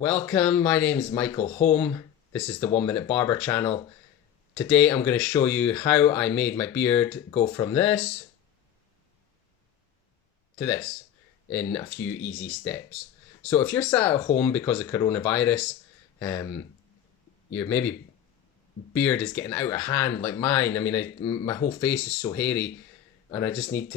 Welcome, my name is Michael Home. This is the 1 Minute Barber channel. Today I'm going to show you how I made my beard go from this to this in a few easy steps. So if you're sat at home because of coronavirus, your maybe beard is getting out of hand like mine. I mean, my whole face is so hairy and I just want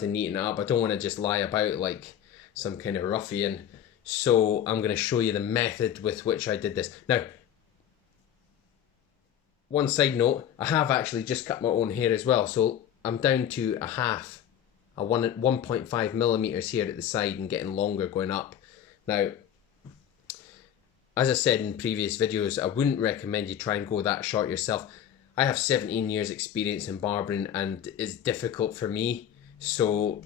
to neaten it up. I don't want to just lie about like some kind of ruffian. So I'm going to show you the method with which I did this. Now, one side note, I have actually just cut my own hair as well. So I'm down to a 1.5 millimeters here at the side and getting longer going up. Now, as I said in previous videos, I wouldn't recommend you try and go that short yourself. I have 17 years experience in barbering and it's difficult for me. So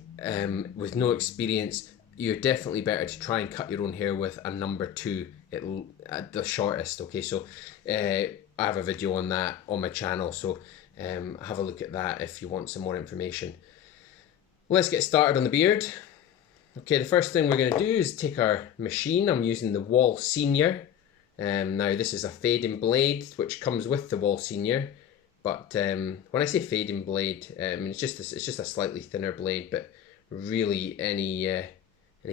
with no experience, you're definitely better to try and cut your own hair with a number 2 at the shortest. Okay, so I have a video on that on my channel, so have a look at that if you want some more information. Let's get started on the beard. Okay, the first thing we're going to do is take our machine. I'm using the Wall Senior. Now this is a fading blade which comes with the Wall Senior, but when I say fading blade, I mean it's just a slightly thinner blade, but really any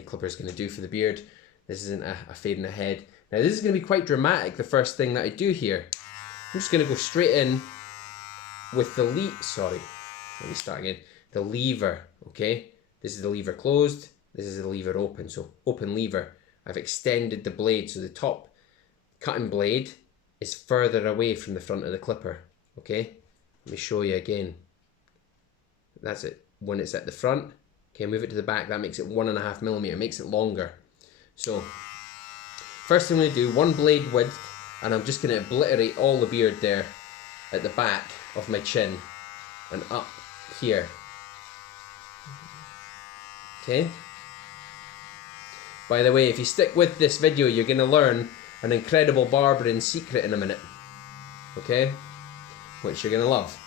clipper is going to do for the beard. This isn't a fading ahead. Now this is going to be quite dramatic, the first thing that I do here. I'm just going to go straight in with the the lever, okay? This is the lever closed, this is the lever open, so open lever. I've extended the blade, so the top cutting blade is further away from the front of the clipper, okay? Let me show you again. That's it, when it's at the front. Okay, move it to the back, that makes it 1.5 millimeter, makes it longer. So, first thing I'm going to do, one blade width, and I'm just going to obliterate all the beard there at the back of my chin and up here. Okay? By the way, if you stick with this video, you're going to learn an incredible barbering secret in a minute. Okay? Which you're going to love.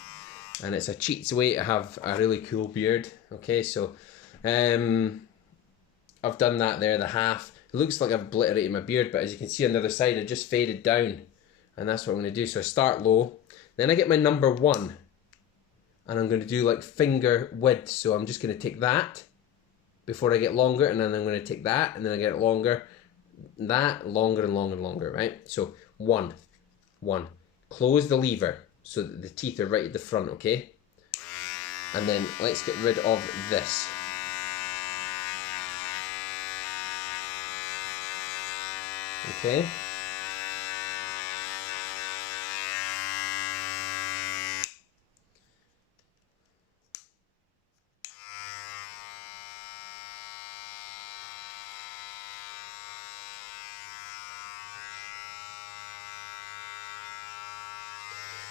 And it's a cheat's way to have a really cool beard. Okay, so I've done that there, the half. It looks like I've obliterated my beard, but as you can see on the other side, it just faded down. And that's what I'm going to do. So I start low, then I get my number 1, and I'm going to do like finger width. So I'm just going to take that before I get longer, and then I'm going to take that, and then I get it longer, that, longer and longer and longer, right? So 1, close the lever so that the teeth are right at the front, okay? And then let's get rid of this. Okay.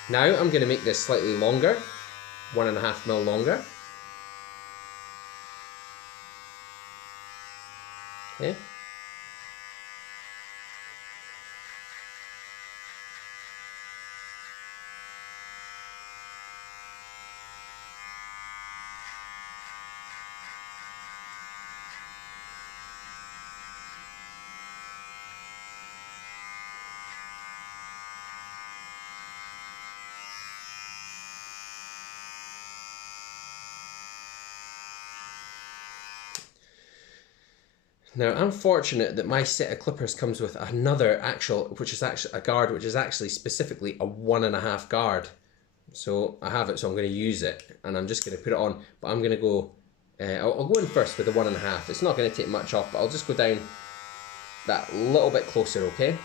Now I'm going to make this slightly longer, 1.5 mil longer. Okay. Now I'm fortunate that my set of clippers comes with another which is actually a guard, which is actually specifically a 1.5 guard. So I have it, so I'm going to use it, and I'm just going to put it on. But I'm going to go, I'll go in first with the 1.5. It's not going to take much off, but I'll just go down that little bit closer, okay?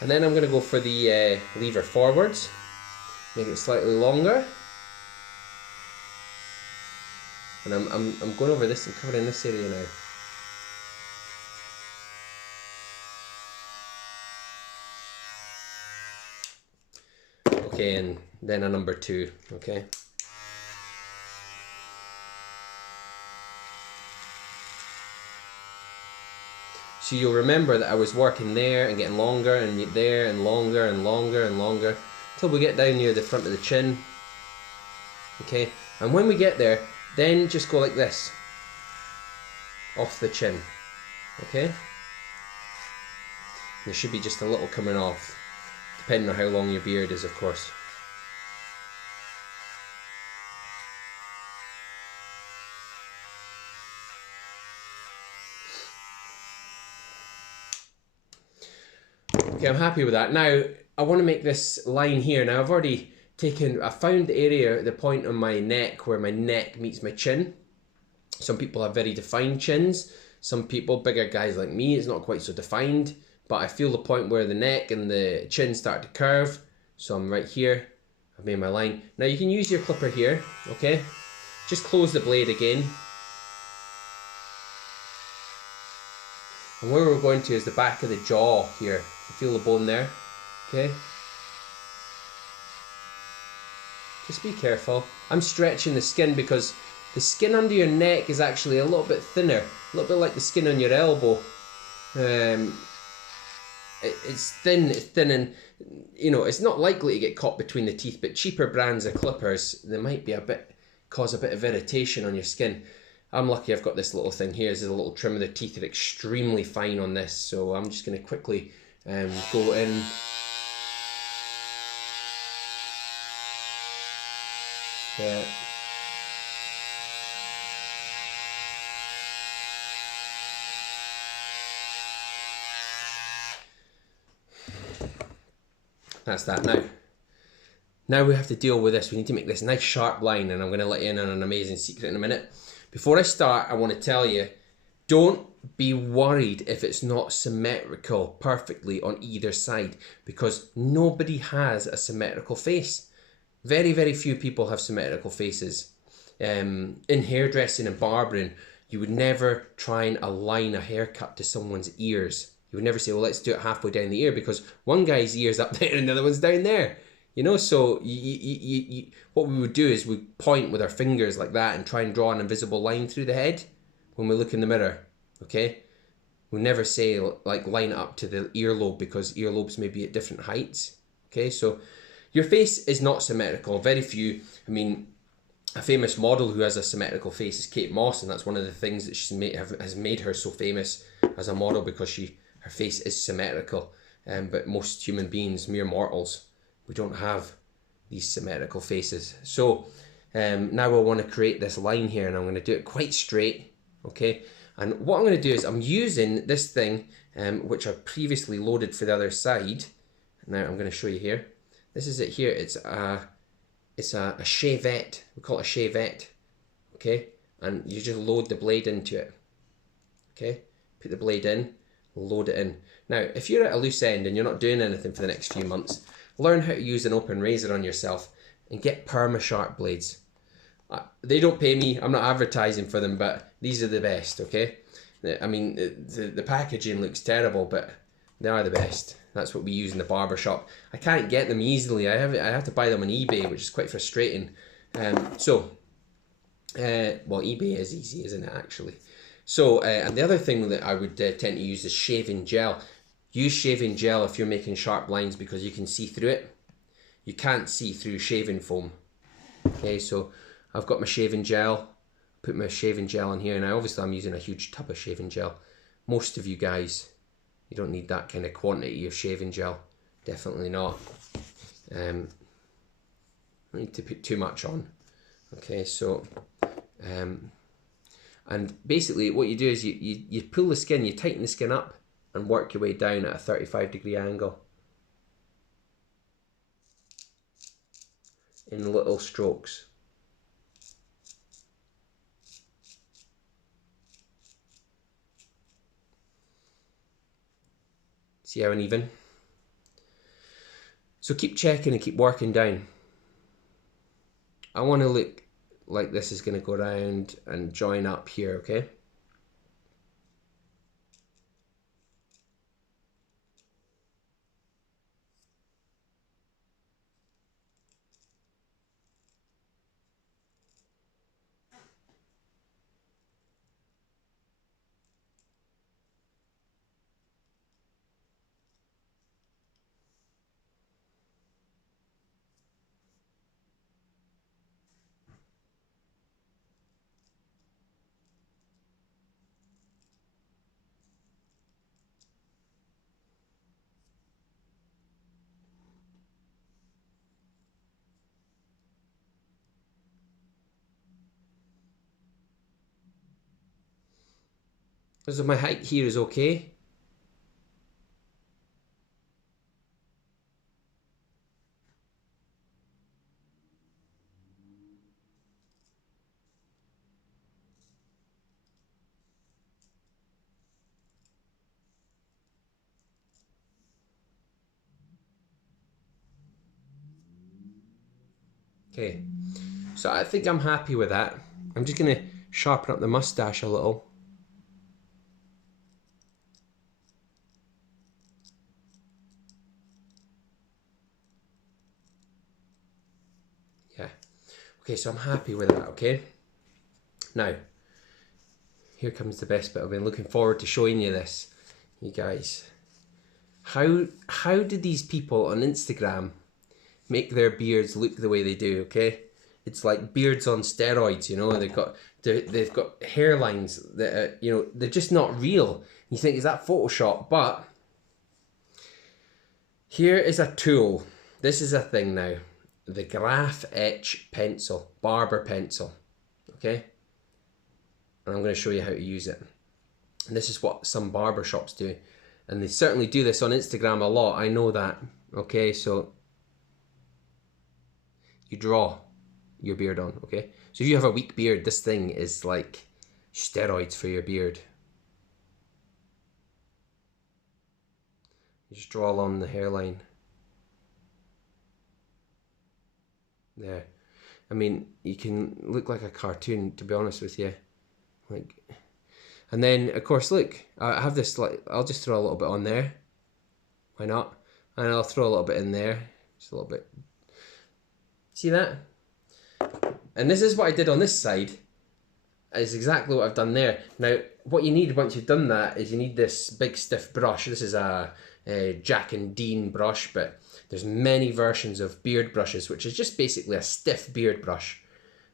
And then I'm going to go for the lever forwards, make it slightly longer. And I'm going over this and covering this area now. okay, and then a number 2, okay. So you'll remember that I was working there and getting longer and there and longer and longer and longer until we get down near the front of the chin. Okay, and when we get there, then just go like this, off the chin. Okay? There should be just a little coming off, depending on how long your beard is, of course. Okay, I'm happy with that. Now, I want to make this line here. Now, I found the area, the point on my neck where my neck meets my chin. Some people have very defined chins. Some people, bigger guys like me, it's not quite so defined. But I feel the point where the neck and the chin start to curve. So I'm right here. I've made my line. Now, you can use your clipper here, okay? Just close the blade again. And where we're going to is the back of the jaw here. You feel the bone there, okay? Just be careful. I'm stretching the skin because the skin under your neck is actually a little bit thinner, a little bit like the skin on your elbow. It's thin, and you know, it's not likely to get caught between the teeth, but cheaper brands of clippers, they might be cause a bit of irritation on your skin. I'm lucky I've got this little thing here. This is a little trim of the teeth. Are extremely fine on this, so I'm just going to quickly go in. Yeah. That's that. Now we have to deal with this. We need to make this nice sharp line, and I'm going to let you in on an amazing secret in a minute. Before I start, I want to tell you, don't be worried if it's not symmetrical perfectly on either side, because nobody has a symmetrical face. Very, very few people have symmetrical faces. In hairdressing and barbering, you would never try and align a haircut to someone's ears. You would never say, well, let's do it halfway down the ear, because one guy's ear's up there and the other one's down there. You know, so what we would do is we point with our fingers like that and try and draw an invisible line through the head when we look in the mirror, okay? We never say, like, line it up to the earlobe, because earlobes may be at different heights, okay? So your face is not symmetrical. Very few. I mean, a famous model who has a symmetrical face is Kate Moss, and that's one of the things that has made her so famous as a model, because her face is symmetrical. But most human beings, mere mortals, we don't have these symmetrical faces. So now I want to create this line here, and I'm going to do it quite straight, okay? And what I'm going to do is I'm using this thing, which I previously loaded for the other side. Now I'm going to show you here. This is it here. It's a shavette. We call it a shavette, okay? And you just load the blade into it, okay? Put the blade in, load it in. Now, if you're at a loose end and you're not doing anything for the next few months, learn how to use an open razor on yourself and get perma-sharp blades. They don't pay me. I'm not advertising for them, but these are the best, okay? I mean, the packaging looks terrible, but they are the best. That's what we use in the barber shop. I can't get them easily. I have to buy them on eBay, which is quite frustrating. Well, eBay is easy, isn't it, actually? So, and the other thing that I would tend to use is shaving gel. Use shaving gel if you're making sharp lines, because you can see through it. You can't see through shaving foam. Okay, so I've got my shaving gel. Put my shaving gel in here. Now, obviously, I'm using a huge tub of shaving gel. Most of you guys, you don't need that kind of quantity of shaving gel. Definitely not. Don't need to put too much on. Okay, so... and basically what you do is you pull the skin, you tighten the skin up and work your way down at a 35-degree angle in little strokes. See how uneven? So keep checking and keep working down. I want to look like this is going to go around and join up here, okay? So my height here is okay. Okay, so I think I'm happy with that. I'm just gonna sharpen up the mustache a little. Yeah. Okay, so I'm happy with that, okay? Now, here comes the best bit. I've been looking forward to showing you this, you guys. How do these people on Instagram make their beards look the way they do, okay? It's like beards on steroids, you know? They've got hairlines that are, you know, they're just not real. You think, is that Photoshop? But here is a tool. This is a thing now. The Graph Etch pencil, barber pencil, okay? And I'm going to show you how to use it. And this is what some barber shops do. And they certainly do this on Instagram a lot, I know that. Okay, so you draw your beard on, okay? So if you have a weak beard, this thing is like steroids for your beard. You just draw along the hairline. There. I mean, you can look like a cartoon, to be honest with you. Like, and then of course, look, I have this, like, I'll just throw a little bit on there. Why not? And I'll throw a little bit in there, just a little bit. See that? And this is what I did on this side. It's exactly what I've done there. Now, what you need once you've done that is you need this big stiff brush. This is a Jack and Dean brush, but there's many versions of beard brushes, which is just basically a stiff beard brush.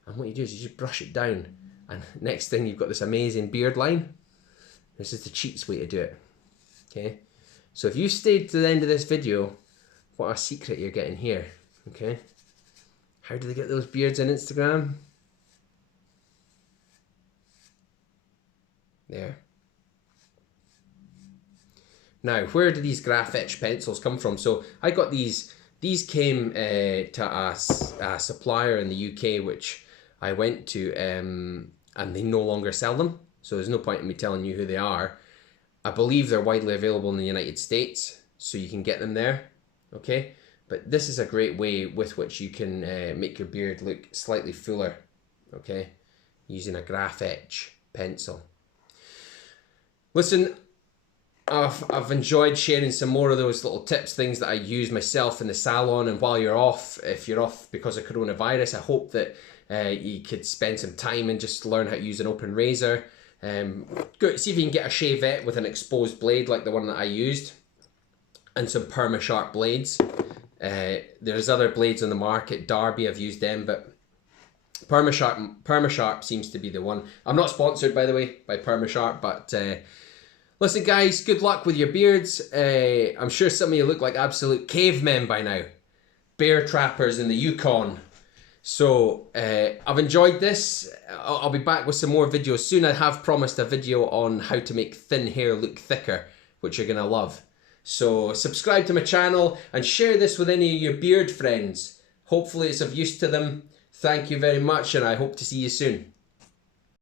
And what you do is you just brush it down. And next thing, you've got this amazing beard line. This is the cheats way to do it. Okay? So if you stayed to the end of this video, what a secret you're getting here. Okay? How do they get those beards on Instagram? There. Now, where do these Graph Etch pencils come from? So I got these. These came to a supplier in the UK, which I went to, and they no longer sell them. So there's no point in me telling you who they are. I believe they're widely available in the United States, so you can get them there. Okay, but this is a great way with which you can make your beard look slightly fuller. Okay, using a Graph Etch pencil. Listen, I've enjoyed sharing some more of those little tips, things that I use myself in the salon. And while you're off, if you're off because of coronavirus, I hope that you could spend some time and just learn how to use an open razor. Go see if you can get a shavette with an exposed blade like the one that I used, and some Perma-Sharp blades. There's other blades on the market. Darby, I've used them, but Perma-Sharp seems to be the one. I'm not sponsored, by the way, by Perma-Sharp, but listen, guys, good luck with your beards. I'm sure some of you look like absolute cavemen by now. Bear trappers in the Yukon. So, I've enjoyed this. I'll be back with some more videos soon. I have promised a video on how to make thin hair look thicker, which you're going to love. So, subscribe to my channel and share this with any of your beard friends. Hopefully it's of use to them. Thank you very much, and I hope to see you soon.